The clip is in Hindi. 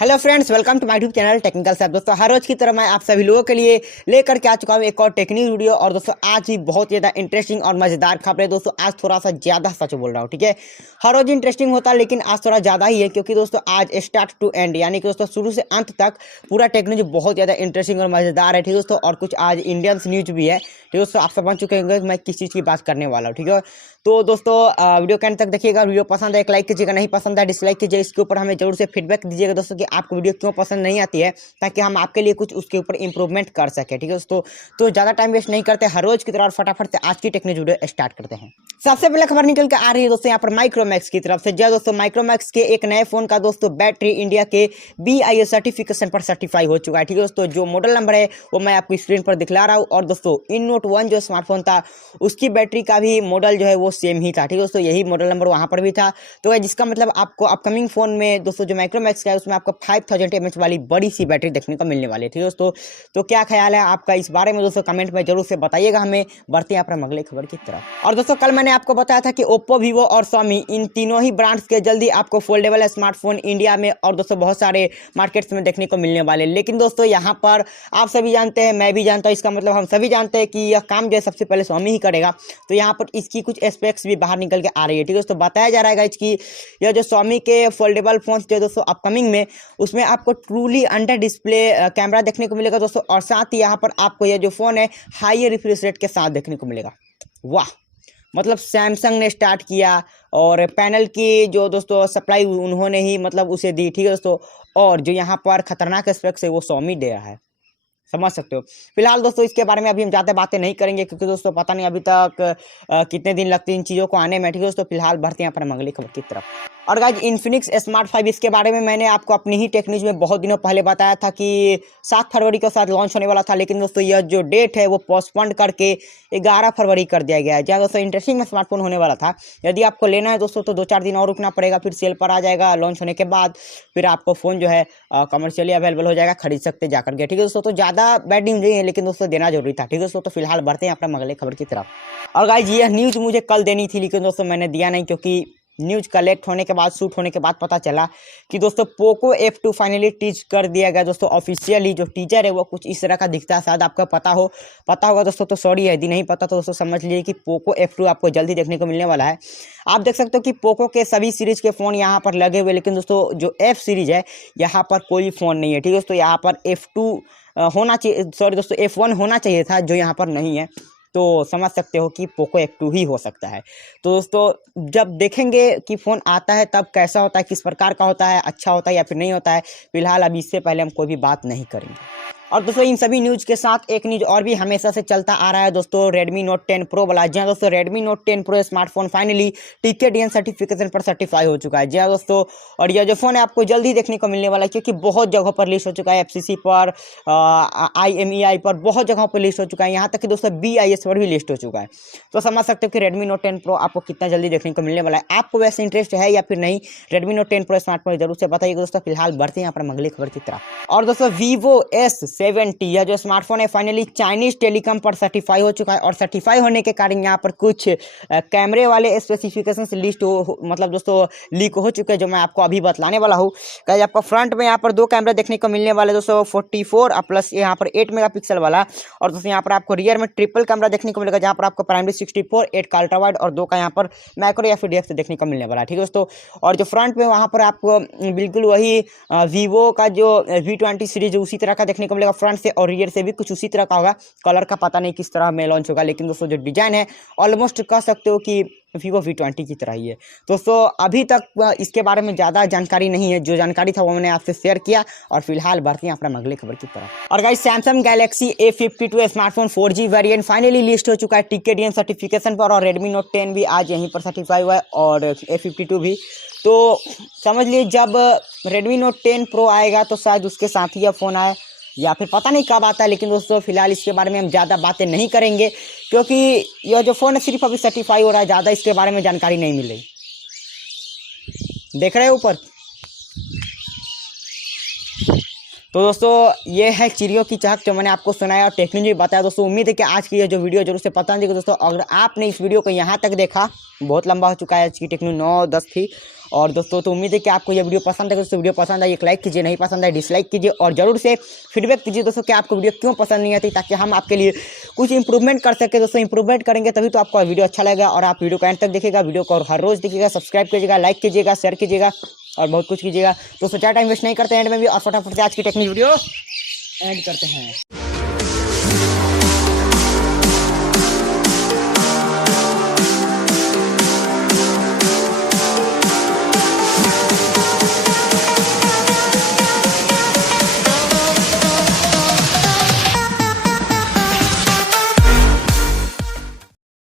Hello friends, welcome to my YouTube channel Technical Saif. दोस्तों, हर रोज की तरह मैं आप सभी लोगों के लिए लेकर के आ चुका हूं एक और टेक्निकल वीडियो। और दोस्तों, आज भी बहुत ज़्यादा इंटरेस्टिंग और मज़ेदार खबर है। दोस्तों, आज थोड़ा सा ज़्यादा सच बोल रहा हूं, ठीक है। हर रोज इंटरेस्टिंग होता है, लेकिन आज थोड़ा ज़्यादा ही है, क्योंकि दोस्तों आज स्टार्ट टू एंड यानी कि दोस्तों शुरू से अंत तक पूरा टेक्नोलॉजी बहुत ज़्यादा इंटरेस्टिंग और मज़ेदार है, ठीक है दोस्तों। और कुछ आज इंडियंस न्यूज भी है, ठीक है दोस्तों। आप समझ चुके होंगे मैं किस चीज़ की बात करने वाला हूँ, ठीक है। तो दोस्तों, वीडियो के अंत तक देखिएगा। वीडियो पसंद है एक लाइक कीजिएगा, नहीं पसंद है डिसलाइक कीजिए। इसके ऊपर हमें जरूर से फीडबैक दीजिएगा दोस्तों कि आपको वीडियो क्यों पसंद नहीं आती है, ताकि हम आपके लिए कुछ उसके ऊपर इंप्रूवमेंट कर सके, ठीक है दोस्तों। तो ज़्यादा टाइम वेस्ट नहीं करते, हर रोज की तरह फटाफट से आज की टेक्निकल वीडियो स्टार्ट करते हैं। सबसे पहले खबर निकल के आ रही है दोस्तों यहाँ पर माइक्रोमैक्स की तरफ से। जो दोस्तों माइक्रोमैक्स के एक नए फोन का दोस्तों बैटरी इंडिया के BIS सर्टिफिकेशन पर सर्टिफाई हो चुका है, ठीक है दोस्तों। जो मॉडल नंबर है वो मैं आपको स्क्रीन पर दिखला रहा हूँ। और दोस्तों इन नोट 1 जो स्मार्टफोन था उसकी बैटरी का भी मॉडल जो है वो सेम ही था, ठीक है दोस्तों। यही मॉडल नंबर वहाँ पर भी था। तो जिसका मतलब आपको अपकमिंग फोन में दोस्तों जो माइक्रोमैक्स का है उसमें आपको 5000 mAh वाली बड़ी सी बैटरी देखने को मिलने वाली है, ठीक है दोस्तों। तो क्या ख्याल है आपका इस बारे में दोस्तों, कमेंट में जरूर से बताइएगा हमें। बढ़ते हैं अपने अगले खबर की तरफ। और दोस्तों, कल मैंने आपको बताया था कि ओप्पो, वीवो और Xiaomi इन तीनों ही ब्रांड्स के जल्दी आपको फोल्डेबल स्मार्टफोन इंडिया में और दोस्तों बहुत सारे मार्केट्स में देखने को मिलने वाले। लेकिन दोस्तों यहाँ पर आप सभी जानते हैं, मैं भी जानता हूँ, इसका मतलब हम सभी जानते हैं कि यह काम जो है सबसे पहले Xiaomi ही करेगा। तो यहाँ पर इसकी कुछ एस्पेक्ट्स भी बाहर निकल के आ रही है, ठीक है दोस्तों। बताया जा रहा है कि यह जो Xiaomi के फोल्डेबल फोन जो दोस्तों अपकमिंग में उसमें आपको ट्रूली अंडर डिस्प्ले कैमरा देखने को मिलेगा दोस्तों। और साथ ही यहाँ पर आपको यह जो फोन है हाई रिफ्रेश रेट के साथ देखने को मिलेगा। वाह, मतलब सैमसंग ने स्टार्ट किया और पैनल की जो दोस्तों सप्लाई उन्होंने ही मतलब उसे दी, ठीक है दोस्तों। और जो यहाँ पर खतरनाक एस्पेक्ट है वो Xiaomi दे रहा है, समझ सकते हो। फिलहाल दोस्तों इसके बारे में अभी हम ज़्यादा बातें नहीं करेंगे, क्योंकि दोस्तों पता नहीं अभी तक कितने दिन लगते हैं इन चीज़ों को आने में, ठीक है दोस्तों। फिलहाल बढ़ते हैं पर अगली खबर की तरफ। और गाइस, इन्फिनिक्स स्मार्ट 5 इसके बारे में मैंने आपको अपनी ही टेक न्यूज़ में बहुत दिनों पहले बताया था कि 7 फरवरी के साथ लॉन्च होने वाला था। लेकिन दोस्तों यह जो डेट है वो पोस्टपोन्ड करके 11 फरवरी कर दिया गया है। जहाँ दोस्तों इंटरेस्टिंग में स्मार्टफोन होने वाला था। यदि आपको लेना है दोस्तों तो 2-4 दिन और रुकना पड़ेगा, फिर सेल पर आ जाएगा लॉन्च होने के बाद। फिर आपको फ़ोन जो है कमर्शियली अवेलेबल हो जाएगा, खरीद सकते जाकर के, ठीक है दोस्तों। तो ज़्यादा बैड न्यूज़ नहीं है, लेकिन दोस्तों देना जरूरी था, ठीक है दोस्तों। तो फिलहाल बढ़ते हैं अपना अगले खबर की तरफ। और गाइस, यह न्यूज़ मुझे कल देनी थी, लेकिन दोस्तों मैंने दिया नहीं, क्योंकि न्यूज़ कलेक्ट होने के बाद, शूट होने के बाद पता चला कि दोस्तों पोको F2 फाइनली टीज कर दिया गया दोस्तों। ऑफिशियली जो टीजर है वो कुछ इस तरह का दिखता है, शायद आपको पता होगा दोस्तों। तो सॉरी, यदि नहीं पता तो दोस्तों समझ लीजिए कि पोको F2 आपको जल्दी देखने को मिलने वाला है। आप देख सकते हो कि पोको के सभी सीरीज के फ़ोन यहाँ पर लगे हुए, लेकिन दोस्तों जो F सीरीज है यहाँ पर कोई फ़ोन नहीं है, ठीक है दोस्तों। यहाँ पर F2 होना चाहिए, सॉरी दोस्तों F1 होना चाहिए था, जो यहाँ पर नहीं है। तो समझ सकते हो कि पोको F2 ही हो सकता है। तो दोस्तों जब देखेंगे कि फ़ोन आता है तब कैसा होता है, किस प्रकार का होता है, अच्छा होता है या फिर नहीं होता है। फिलहाल अभी इससे पहले हम कोई भी बात नहीं करेंगे। और दोस्तों इन सभी न्यूज़ के साथ एक न्यूज़ और भी हमेशा से चलता आ रहा है दोस्तों, Redmi Note 10 Pro वाला। जी हाँ दोस्तों, Redmi Note 10 Pro smartphone finally TKDN certification पर सर्टिफाई हो चुका है। जी हाँ दोस्तों, और यह जो फ़ोन है आपको जल्दी देखने को मिलने वाला है, क्योंकि बहुत जगहों पर लिस्ट हो चुका है, FCC पर, IMEI पर, बहुत जगहों पर लिस्ट हो चुका है। यहाँ तक कि दोस्तों BIS पर भी लिस्ट हो चुका है। तो समझ सकते हो कि Redmi Note 10 Pro आपको कितना जल्दी देखने को मिलने वाला है। आपको वैसे इंटरेस्ट है या फिर नहीं Redmi Note 10 Pro स्मार्टफोन, जरूर से बताइएगा दोस्तों। फिलहाल बढ़ते हैं यहाँ पर अगली खबर की तरफ। और दोस्तों VIVO S7t यह जो स्मार्टफोन है फाइनली चाइनीज टेलीकॉम पर सर्टिफाई हो चुका है। और सर्टिफाई होने के कारण यहाँ पर कुछ कैमरे वाले स्पेसिफिकेशंस लिस्ट मतलब दोस्तों लीक हो चुके हैं, जो मैं आपको अभी बतलाने वाला हूँ। गाइस, आपको फ्रंट में यहाँ पर 2 कैमरा देखने को मिलने वाले दोस्तों, 44 प्लस यहाँ पर 8 मेगापिक्सल वाला। और दोस्तों यहाँ पर आपको रियर में ट्रिपल कैमरा देखने को मिलेगा, जहाँ पर आपको प्राइमरी 64, 8 का अल्ट्रा वाइड और 2 का यहाँ पर मैक्रो या फिर डेप्थ देखने को मिलने वाला है, ठीक है दोस्तों। और जो फ्रंट में वहाँ पर आपको बिल्कुल वही वीवो का जो V20 सीरीज उसी तरह का देखने को मिलेगा फ्रंट से, और रियर से भी कुछ उसी तरह का होगा। कलर का पता नहीं किस तरह में लॉन्च होगा, लेकिन दोस्तों जो डिजाइन है ऑलमोस्ट कह सकते हो कि वीवो V20 की तरह ही है। दोस्तों अभी तक इसके बारे में ज़्यादा जानकारी नहीं है, जो जानकारी था वो मैंने आपसे शेयर किया। और फिलहाल बढ़ते हैं अपना अगले खबर की तरफ। और guys, Soon.Galaxy A52 smartphone 4G variant finally list हो चुका है TKDN सर्टिफिकेशन पर। और Redmi Note 10 भी आज यहीं पर सर्टिफाई हुआ है, और A52 भी। तो समझ लिए जब Redmi Note 10 Pro आएगा तो शायद उसके साथ ही यह फ़ोन आए, या फिर पता नहीं कब आता है। लेकिन दोस्तों फिलहाल इसके बारे में हम ज़्यादा बातें नहीं करेंगे, क्योंकि यह जो फ़ोन है सिर्फ अभी सर्टिफाई हो रहा है, ज़्यादा इसके बारे में जानकारी नहीं मिल रही। देख रहे हो ऊपर, तो दोस्तों ये है चिड़ियों की चहक जो मैंने आपको सुनाया और टेक्नोलॉजी बताया। दोस्तों उम्मीद है कि आज की ये जो वीडियो जरूर से पसंद है। दोस्तों अगर आपने इस वीडियो को यहाँ तक देखा, बहुत लंबा हो चुका है, आज की टेक्नो 9-10 थी। और दोस्तों तो उम्मीद है कि आपको ये वीडियो पसंद है। दोस्तों वीडियो पसंद है एक लाइक कीजिए, नहीं पसंद है डिसलाइक कीजिए और जरूर से फीडबैक कीजिए दोस्तों कि आपको वीडियो क्यों पसंद नहीं आती, ताकि हम आपके लिए कुछ इंप्रूवमेंट कर सके। दोस्तों इंप्रूवमेंट करेंगे तभी तो आपको वीडियो अच्छा लगेगा और आप वीडियो को एंड तक देखिएगा। वीडियो को हर रोज देखिएगा, सब्सक्राइब कीजिएगा, लाइक कीजिएगा, शेयर कीजिएगा और बहुत कुछ कीजिएगा। दोस्तों ज़्यादा टाइम वेस्ट नहीं करते एंड में भी और फटाफट से आज की टेक्निक वीडियो एंड करते हैं।